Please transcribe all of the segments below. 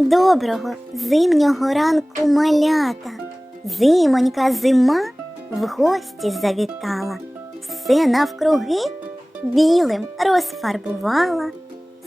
Доброго зимнього ранку малята. Зимонька зима в гості завітала, все навкруги білим розфарбувала.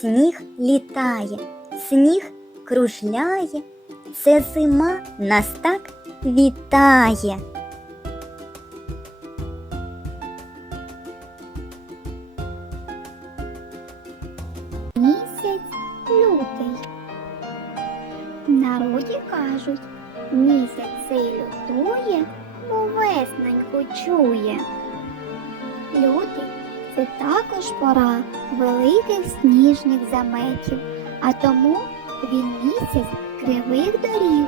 Сніг літає, сніг кружляє, це зима нас так вітає. Кажуть, місяць цей лютує, бо весненьку чує. Лютий це також пора великих сніжних заметів, а тому він місяць кривих доріг.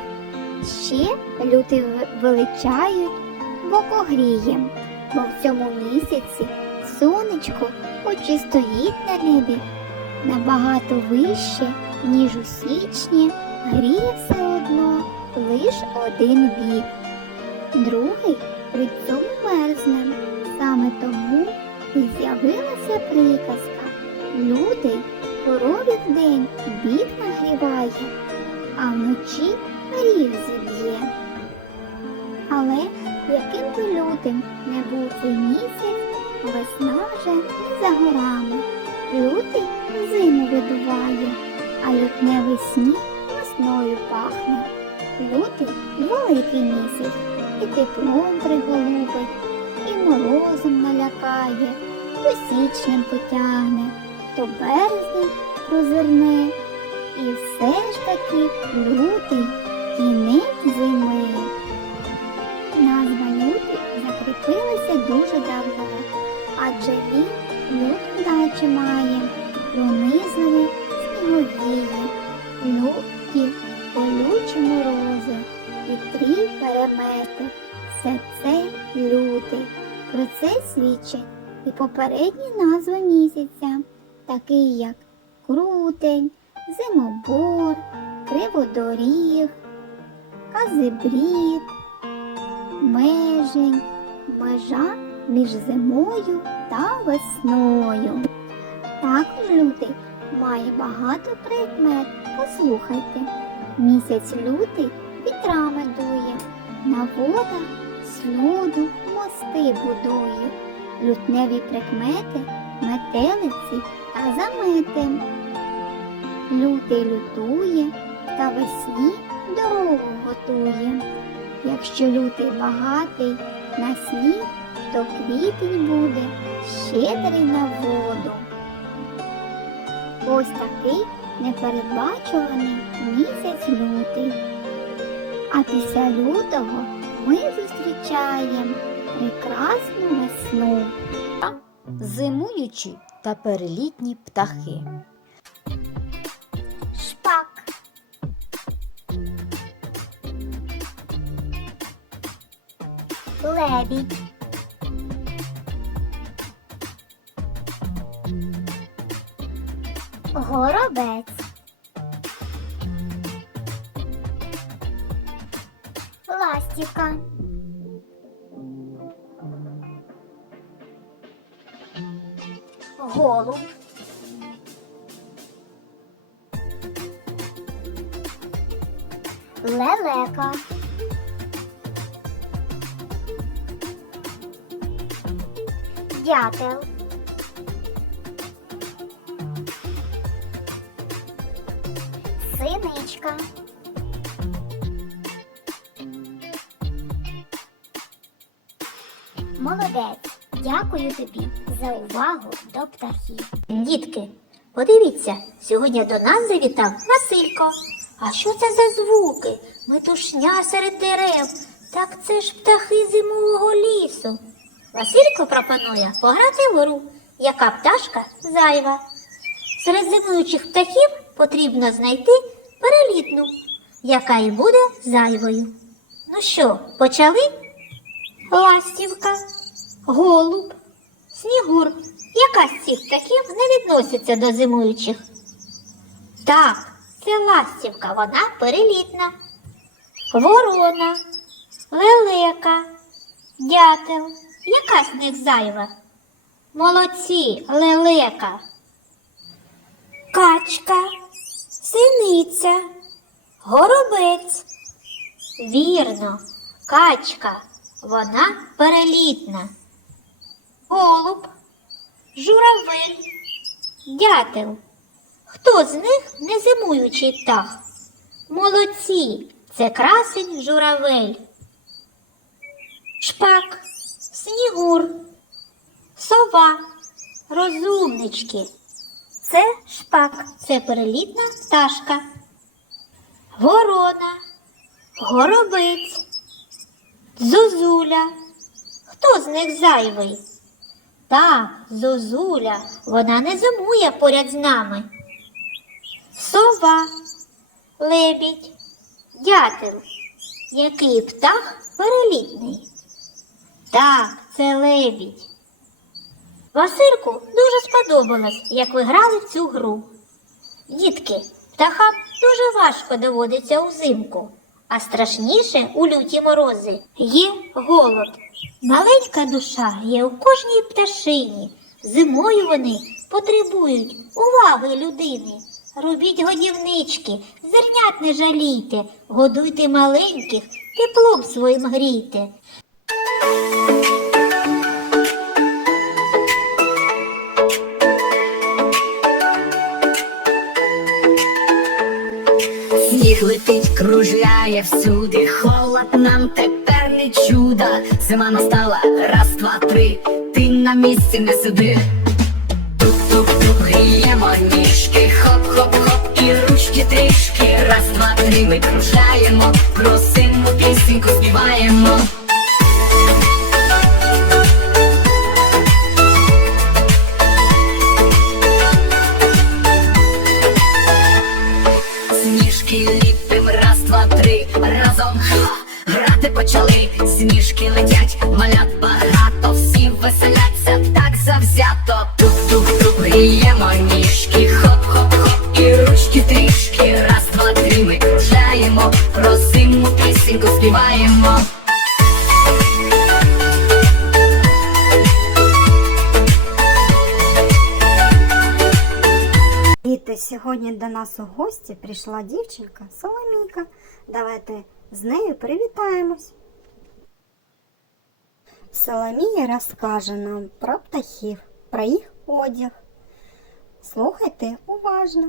Ще лютий в- величають бокогрієм, бо в цьому місяці сонечко хоч і стоїть на небі, набагато вище, ніж у січні, гріє все лиш один бік. Другий при цьому мерзне. Саме тому і з'явилася приказка. Лютий корові вдень бік нагріває, а вночі гріх зіб'є. Але яким би лютим не був цей місяць, весна вже не за горами. Лютий зиму видуває, а лютневий сніг весною пахне. Лютий великий місяць, і теплом приголубить, і морозом налякає, то січнем потягне, то березнем прозирне. І все ж таки лютий кінець зими. Назва лютий закріпилася дуже давно, адже він люту наче має пронизливі це і попередні назви місяця, такі як крутень, зимобор, криводоріг, казибрід, межень, межа між зимою та весною. Також лютий має багато прикмет. Послухайте, місяць лютий вітрами дує, на водах сльоду мости будує, лютневі прикмети, метелиці та замети. Лютий лютує та весні дорогу готує. Якщо лютий багатий на сніг, то квітень буде щедрий на воду. Ось такий непередбачуваний місяць лютий. А після лютого ми зустрічаємо прекрасну весну. Зимуючі та перелітні птахи. Шпак. Лебідь. Горобець. Ластівка. Голуб. Лелека. Дятел. Дякую тобі за увагу до птахів. Дітки, подивіться, сьогодні до нас завітав Василько. А що це за звуки? Метушня серед дерев. Так це ж птахи зимового лісу. Василько пропонує пограти в гру, яка пташка зайва. Серед зимуючих птахів потрібно знайти перелітну, яка і буде зайвою. Ну що, почали? Ластівка, голуб, снігур. Яка з цих птахів не відноситься до зимуючих? Так, це ластівка, вона перелітна. Ворона, лелека, дятел. Яка з них зайва? Молодці, лелека. Качка, синиця, Горобець. Вірно, качка, вона перелітна. Голуб, журавель, дятел. Хто з них не зимуючий птах? Молодці, це красень журавель. Шпак, снігур, сова, розумнички. Це шпак, це перелітна пташка. Ворона, горобець, зозуля. Хто з них зайвий? Так, зозуля, вона не зимує поряд з нами. Сова, лебідь, дятел. Який птах перелітний? Так, це лебідь. Васильку дуже сподобалось, як ви грали в цю гру. Дітки, птахам дуже важко доводиться узимку, а страшніше у люті морози є голод. Маленька душа є у кожній пташині. Зимою вони потребують уваги людини. Робіть годівнички, зернят не жалійте, годуйте маленьких, теплом своїм грійте. Кружляє всюди, холод нам тепер не чудо. Зима настала, раз, два, три, ти на місці не сиди. Тук-тук-тук, гріємо ніжки, хоп-хоп-хоп, і ручки трішки. Раз, два, три, ми кружляємо, просимо пісеньку співаємо. Сьогодні до нас у гості прийшла дівчинка Соломійка. Давайте з нею привітаємось. Соломія розкаже нам про птахів, про їх одяг. Слухайте уважно.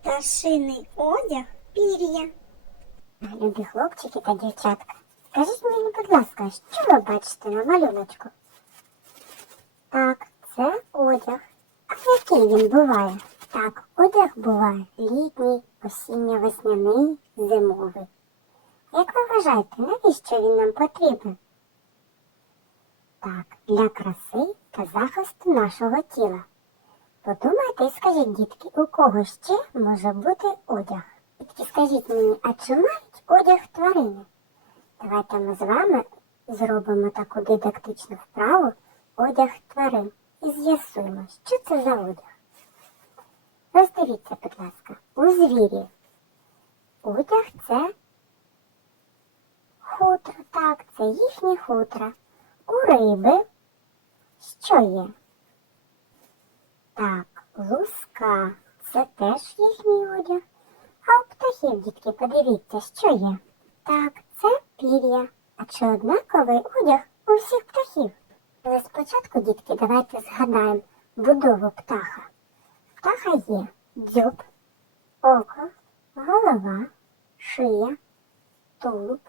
Пташиний одяг пір'я. Любі хлопчики та дівчатка, скажіть мені, будь ласка, що ви бачите на малюночку? Так, це одяг. Який він буває? Так, одяг буває літній, осінньо-весняний, зимовий. Як ви вважаєте, навіщо він нам потрібен? Так, для краси та захисту нашого тіла. Подумайте і скажіть, дітки, у кого ще може бути одяг? Дітки, скажіть мені, а чи мають одяг тварини? Давайте ми з вами зробимо таку дидактичну вправу одяг тварин і з'ясуємо, що це за одяг. Роздивіться, будь ласка, у звірів. Одяг це хутро, так, це їхні хутра. У риби що є? Так, луска це теж їхній одяг. А у птахів, дітки, подивіться, що є. Так, це пір'я. А чи однаковий одяг у всіх птахів? Але спочатку, дітки, давайте згадаємо будову птаха. Птаха є дзьоб, око, голова, шия, тулуб,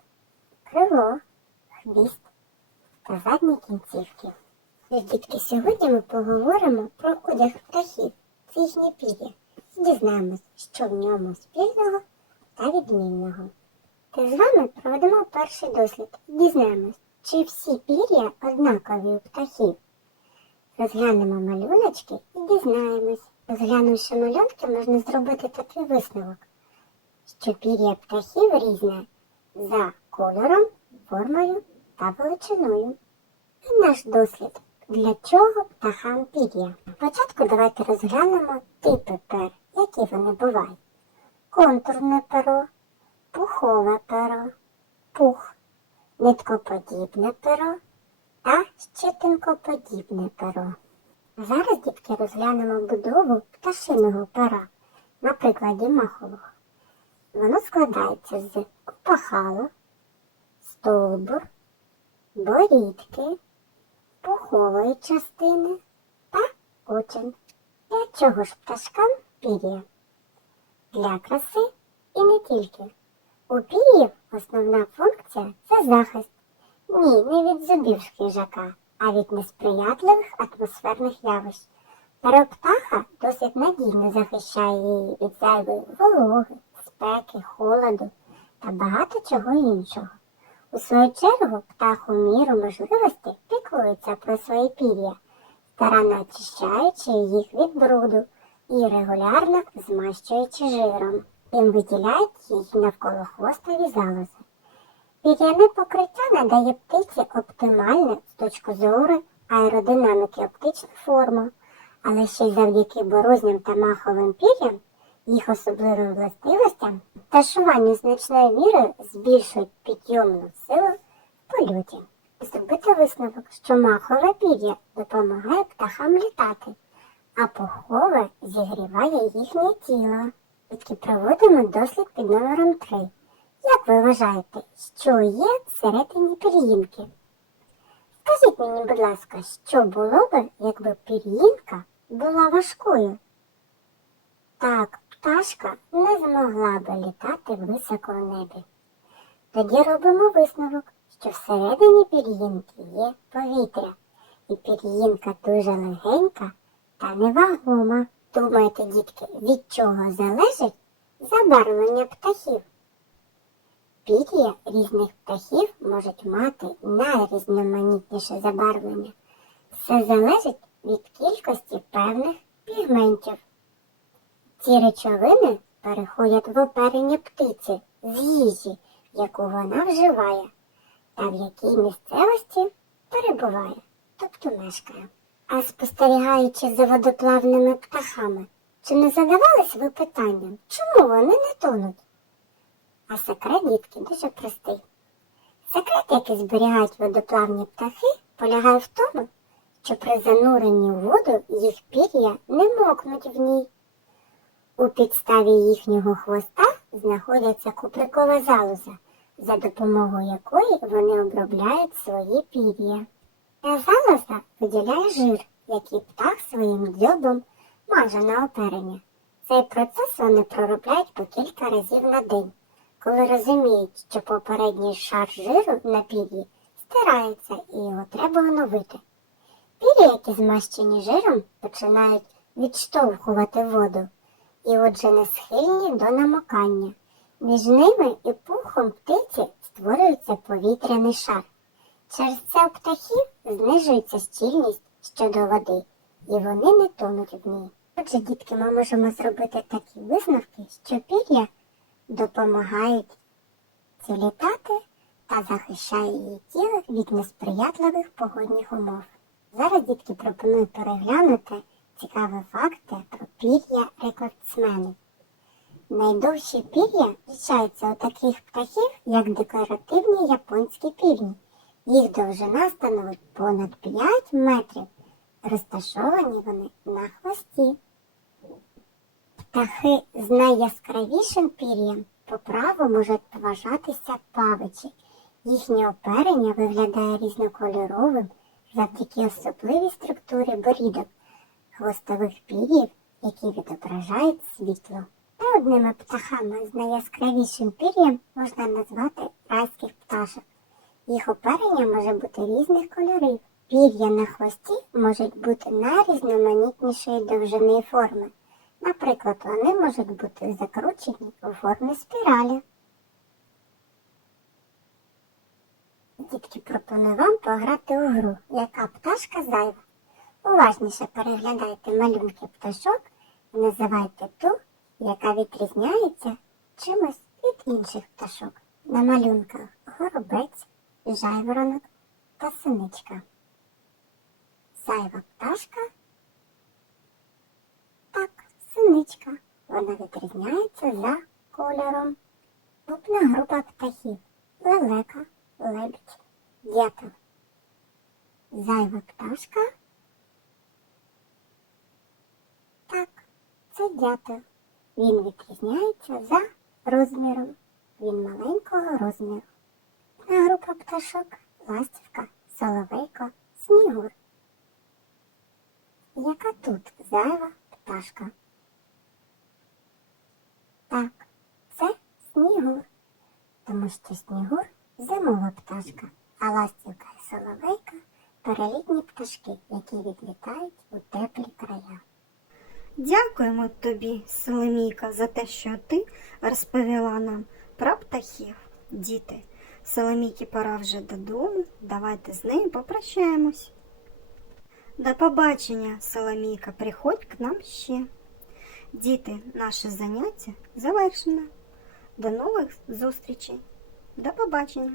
крило, хвіст та задні кінцівки. Тож, Дітки, сьогодні ми поговоримо про одяг птахів, це їхнє пір'я, дізнаємось, що в ньому спільного та відмінного. Та з вами проведемо перший дослід дізнаємось, чи всі пір'я однакові у птахів. Розглянемо малюночки і дізнаємось. Розглянувши малюнки, можна зробити такий висновок, що пір'я птахів різне за кольором, формою та величиною. І наш дослід. Для чого птахам пір'я? Спочатку давайте розглянемо типи пер, які вони бувають. Контурне перо, пухове перо, пух, ниткоподібне перо та щетинкоподібне перо. Зараз, дітки, розглянемо будову пташиного пера. На прикладі махового. Воно складається з опахала, стовбур, борідки, пухової частини та очин. Для чого ж пташкам пір'я? Для краси і не тільки. У пір'їв основна функція це захист. Ні, не від зубів хижака, а від несприятливих атмосферних явищ. Перо птаха досить надійно захищає її від зайвої вологи, спеки, холоду та багато чого іншого. У свою чергу птах у міру можливості піклується про своє пір'я, старанно очищаючи їх від бруду і регулярно змащуючи жиром. Їм виділяють їх навколо хвостові залози. Пір'яне покриття надає птиці оптимальне з точки зору аеродинаміки оптичну форму, але ще й завдяки борозням та маховим пір'ям, їх особливим властивостям та шуванню значною мірою збільшують підйомну силу в польоті. Зробити висновок, що махове пір'я допомагає птахам літати, а пухове зігріває їхнє тіло. Відки проводимо дослід під номером 3. Як ви вважаєте, що є всередині пір'їнки? Скажіть мені, будь ласка, що було би, якби пір'їнка була важкою? Так, пташка не змогла би літати високо в небі. Тоді робимо висновок, що всередині пір'їнки є повітря, і пір'їнка дуже легенька та невагома. Думаєте, дітки, від чого залежить забарвлення птахів? Пір'я різних птахів можуть мати найрізноманітніше забарвлення. Все залежить від кількості певних пігментів. Ці речовини переходять в оперення птиці з їжі, яку вона вживає, та в якій місцевості перебуває, тобто мешкає. А спостерігаючи за водоплавними птахами, чи не задавались ви питанням, чому вони не тонуть? А секрет, дітки, дуже простий. Секрет, який зберігають водоплавні птахи, полягає в тому, що при зануренні в воду їх пір'я не мокнуть в ній. У підставі їхнього хвоста знаходиться куприкова залоза, за допомогою якої вони обробляють свої пір'я. Залоза виділяє жир, який птах своїм дзьобом маже на оперення. Цей процес вони проробляють по кілька разів на день, коли розуміють, що попередній шар жиру на пір'ї стирається і його треба оновити. Пір'я, які змащені жиром, починають відштовхувати воду і отже не схильні до намокання. Між ними і пухом птиці створюється повітряний шар. Через це у птахів знижується щільність щодо води, і вони не тонуть в ній. Отже, дітки, ми можемо зробити такі висновки, що пір'я допомагають ці літати та захищає її тіло від несприятливих погодних умов. Зараз, дітки, пропоную переглянути цікаві факти про пір'я рекордсменів. Найдовші пір'я зустрічаються у таких птахів, як декоративні японські півні. Їх довжина становить понад 5 метрів. Розташовані вони на хвості. Птахи з найяскравішим пір'ям по праву можуть вважатися павичі. Їхнє оперення виглядає різнокольоровим завдяки особливій структурі борідок, хвостових пір'їв, які відображають світло. Та одними птахами з найяскравішим пір'ям можна назвати райських пташок. Їх оперення може бути різних кольорів. Пір'я на хвості можуть бути найрізноманітнішої довжини і форми. Наприклад, вони можуть бути закручені у формі спіралі. Дітки, пропоную вам пограти у гру, яка пташка зайва. Уважніше переглядайте малюнки пташок і називайте ту, яка відрізняється чимось від інших пташок. На малюнках горобець, жайворонок та синичка. Зайва пташка. Так, синичка. Вона відрізняється за кольором. Наступна група птахів. Лелека, лебідь, дятел. Зайва пташка. Так, це дятел. Він відрізняється за розміром. Він маленького розміру. Група пташок ластівка, соловейко, снігур. Яка тут зайва пташка? Так, це снігур, тому що снігур зимова пташка, а ластівка і соловейка перелітні пташки, які відлітають у теплі края. Дякуємо тобі, Соломійка, за те, що ти розповіла нам про птахів. Діти, Соломійки пора вже додому. Давайте з нею попрощаємось. До побачення, Соломійка, приходь к нам ще. Діти, наше заняття завершено. До нових зустрічей. До побачення.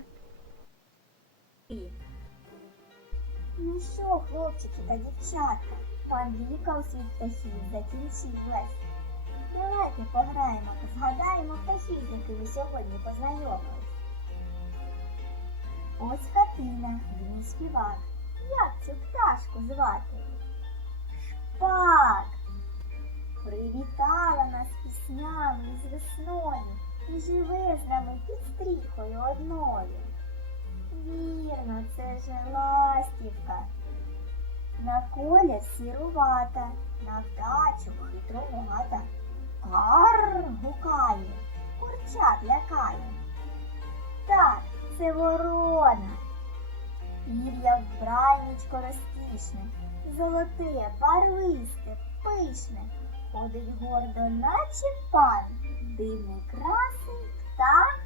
Ну що, хлопчики та дівчатка, мандрівка у світ птахів закінчилась. Давайте пограємо, згадаємо птахів, з якими сьогодні познайомились. Ось хатина, він співак. Як цю пташку звати? Шпак! Привітала нас піснями із весною і живе з нами під стріхою одною. Вірно, це ж ластівка. На колір сірувата, на вдачу хитрувата. Кар гукає, курчат лякає. Це ворона. Пір'я вбраннячко розкішне, золоте, барвисте, пишне. Ходить гордо, наче пан, дивний красень птах.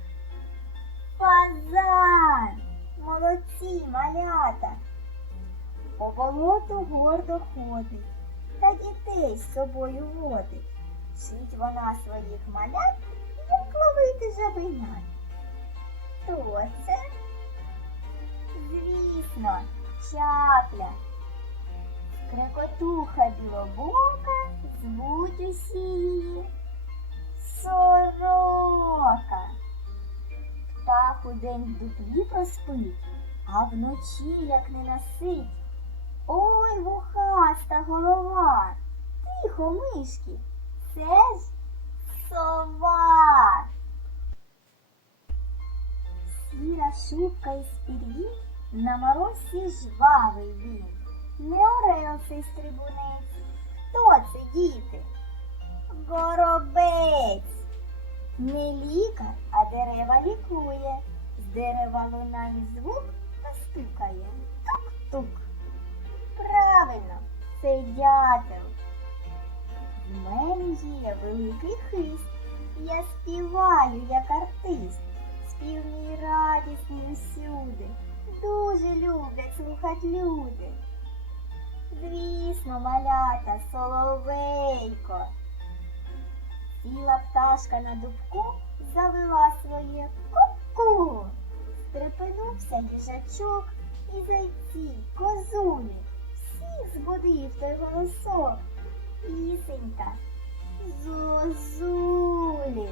Фазан! Молодці, малята! По болоту гордо ходить, та дітей з собою водить. Вчить вона своїх малят, як ловити жабенят. Хто це? Звісно, чапля. Крикотуха білобока, звуть усі її сорока. Птах удень в дуплі проспить, а вночі як не насить. Ой, вухаста голова, тихо, мишки, це ж сова. Сіра шубка із пір'їн, на морозі жвавий він. Не орел цей стрибунець. Хто це, діти? Горобець. Не лікар, а дерева лікує. З дерева лунає звук та стукає. Тук-тук. Правильно, це дятел. В мене є великий хист. Я співаю, як артист. Спів мій радісний усюди. Дуже люблять слухать люди. Звісно, малята, соловейко. Сіла пташка на дубку, завела своє ку-ку. Стрепенувся їжачок і зайці, козулі. Всіх збудив той голосок. Пісенька зозулі.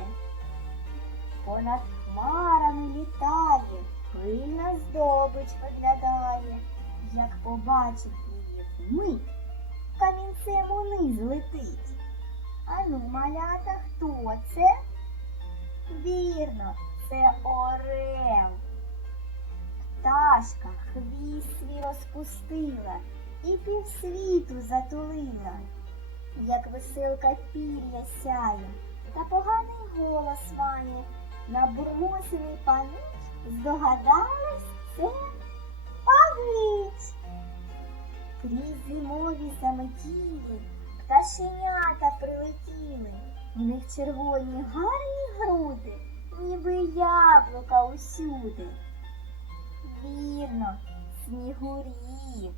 Понад хмарами літає, пильна здобич виглядає, як побачить її вмить, камінцем униз летить. Ану, малята, хто це? Вірно, це орел. Пташка хвіст свій розпустила і півсвіту затулила, як веселка пір'я сяє, та поганий голос має. Набурмосений панич здогадалась це павич. Крізь зимові заметіли, пташенята прилетіли, в них червоні гарні груди, ніби яблука усюди. Вірно, снігурі.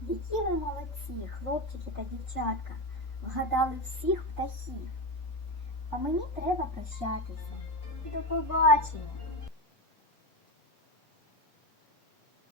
Які ви молодці, хлопчики та дівчатка, вгадали всіх птахів. А мені треба прощатися. До побачення.